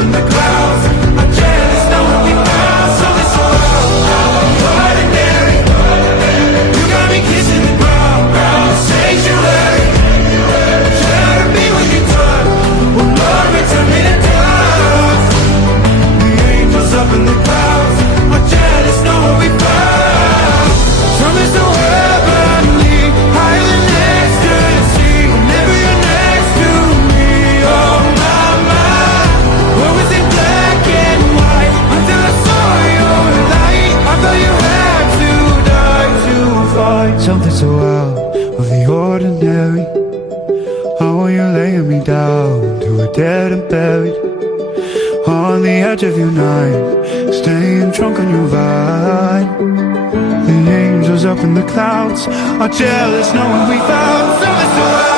in the clouds are jealous knowing we found something so ordinary. You got me kissing the ground, ground sanctuary. Try to be what you done, well Lord return me to dust. The angels up in the clouds are jealous knowing we found something so heavenly, higher than ecstasy. Whenever you're next to me, oh my, my. What was it black and white until I saw your light? I thought you had to die to find something so out of the ordinary. How are you laying me down to a dead and buried on the edge of your night, staying drunk on your vine. The angels up in the clouds are jealous knowing we found something so out.